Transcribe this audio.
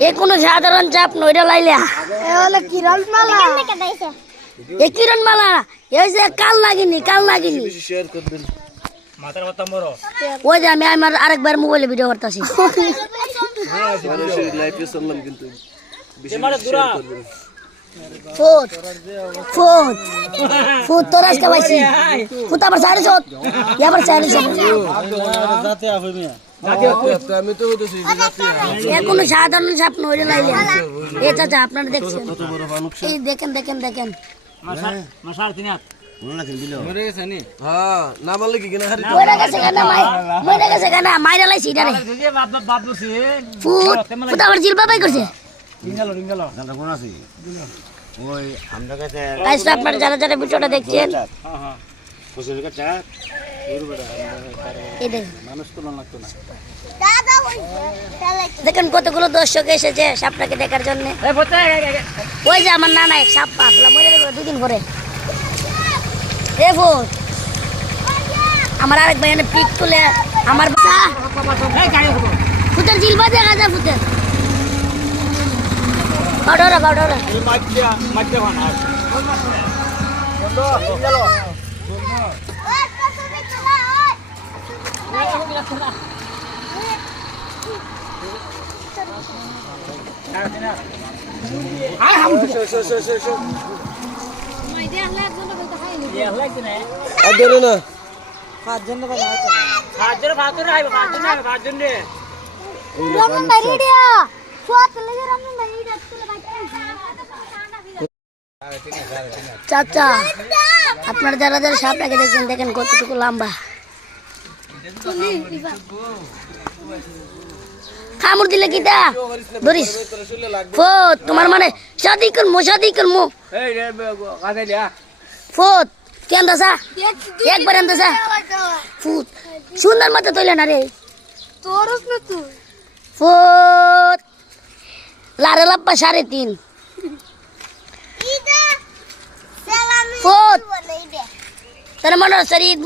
এ কোনো সাধারণ চাপ নইরা লাইলা এ হলো কিরণ মালা এ কিরণ মালা এই যে কাল লাগিনি শেয়ার করবেন মাথার কথা মরো ওই যে আমি আমার আরেকবার মোবাইলে ভিডিও করতেছি মানুষের লাইফে চললাম কিন্তু বেশি শেয়ার করবেন ফুট ফুট ফুট তোর আজকে পাইছি ফুট আবার চাইলে চোট আবার চাইলে চোট আমি তো বলতেছি এ কোনো সাধারণ সাপ নইরে লাইলে এ চাচা আপনারা দেখছেন এই দেখেন হ্যাঁ না বললে কি কিনা হারি মরে গেছে কেন মাইরা লাইছি এটারে ফুট ফুট আবার জিল বাবাই করছে গাইস আপনারা যারা ভিডিওটা দেখছেন এই দেখেন কতগুলো দর্শক এসেছে সাপটাকে দেখার জন্য ওই যে আমার নানা এক সাপ পাকলাম দুদিন পরে এ ফুট আমার আরেক ভাই পিক তুলে আমার ফুটের জিলবা দেখা যায় ফুটের বাউডারা আদরে না চাচা আপনারা যারা সাপটাকে দেখছেন দেখেন কতটুকু লম্বা কামড় দিলে কিটা ধরিস ফুট তোমার মানে শাদি করমু ফুট কেন দাসা একবার দাসা ফুট সুন্দর মতো তৈলে না রে ফুট লারে লাপ্পা 3.5 ফুট তার মানে শরীর